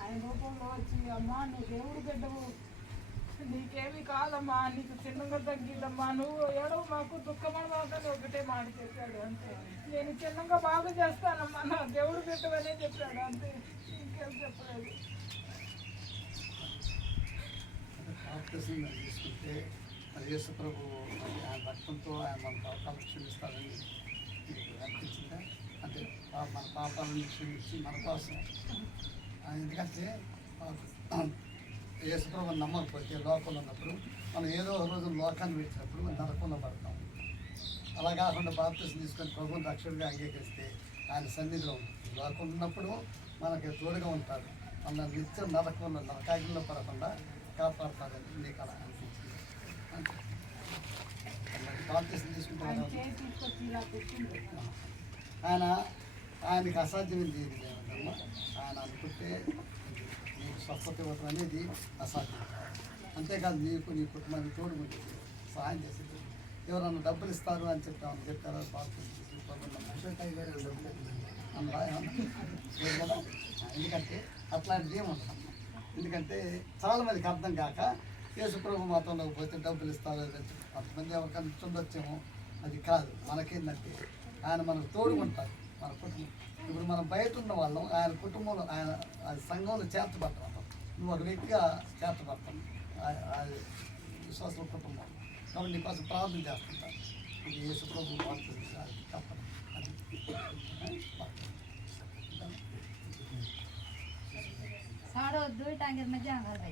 ఆయన రూపంలో వచ్చి అమ్మా నువ్వు దేవుడు బిడ్డవు. నీకేమి కాదమ్మా నీకు చిన్నగా తగ్గిద్దమ్మా. నువ్వు ఏడవ మాకు దుఃఖమనమాకని ఒకటే మాట చెప్పాడు అంతే. నేను చిన్నగా బాగా చేస్తానమ్మా నా దేవుడు బిడ్డవనే చెప్పాడు అంతే. ఇంకేం చెప్పలేదు. బాప్తిజం తీసుకుంటే మరి యేసు ప్రభు ఆయన రక్తంతో ఆయన మన పాపాలను క్షమిస్తారని మీకు అనిపించిందా? అంటే మన పాపాలను క్షమించి మన కోసం ఎందుకంటే యేసు ప్రభు నమ్మకపోతే లోకంలో ఉన్నప్పుడు మనం ఏదో ఒక రోజు లోకాన్ని పెట్టినప్పుడు మనం నరకంలో పడతాం. అలా కాకుండా బాప్తిజం తీసుకొని ప్రభుని రక్షకుడిగా అంగీకరిస్తే ఆయన సన్నిధిలో ఉంటుంది. లోకం ఉన్నప్పుడు మనకి తోడుగా ఉంటాడు. మన నిత్యం నరకంలో నరకాగిలో పడకుండా కాపాడతారని నీకు అలా అనిపించింది. బాప్తిజం తీసుకుంటే ఆయన ఆయనకి అసాధ్యమైనది ఏది లేదమ్మా. ఆయన అనుకుంటే నీకు స్వస్థత ఇవ్వటం అనేది అసాధ్యం. అంతేకాదు నీకు నీ కుటుంబానికి తోడు ఉంటుంది సహాయం చేసేది ఎవరన్నా డబ్బులు ఇస్తారు అని చెప్పామని చెప్పారు? ఎందుకంటే అట్లాంటిది ఏముంటుంది ఎందుకంటే చాలా మందికి అర్థం కాక యేసుప్రభు మతంలోకి పోతే డబ్బులు ఇస్తారు కొంతమంది ఎవరికైనా చుండొచ్చేమో అది కాదు. మనకేంటంటే ఆయన మనకు తోడుకుంటారు మన కుటుంబం ఇప్పుడు మనం బయట ఉన్న వాళ్ళం ఆయన కుటుంబంలో ఆయన ఆ సంఘంలో చేర్చబడతాం నువ్వు ఒక వ్యక్తిగా చేర్చబడతాం ఆ- ఆ విశ్వాసుల కుటుంబం కాబట్టి నీకోసం ప్రార్థన చేస్తుంటాను ఇది యేసు ప్రభు వాడుతుంది తప్పదు అది साढ़े दो टांगे में जाएगा भाई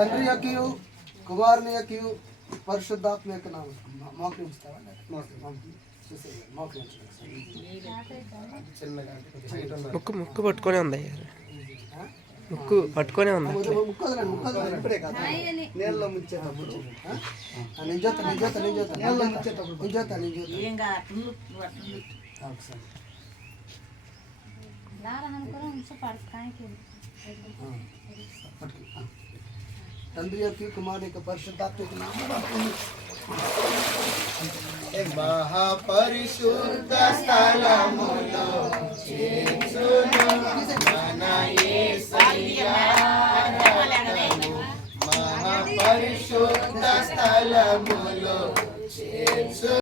తండ్రి యొక్కయు కుమారుని యొక్కయు పరిశుద్ధాత్మ యొక్క నామం మోకం ఇస్తావా ముక్కు ముక్కు పట్టుకొని ఉంది ముక్కు పట్టుకొని ఉంది పట్టుకో తండ్రి యొక్క కుమారుని యొక్క పరిశుద్ధాత్మ యొక్క నామం మహాపరిశుద్ధ స్థలములో చేర్చును మన యేసయ్యా. మహాపరిశుద్ధ స్థలములో చేర్చును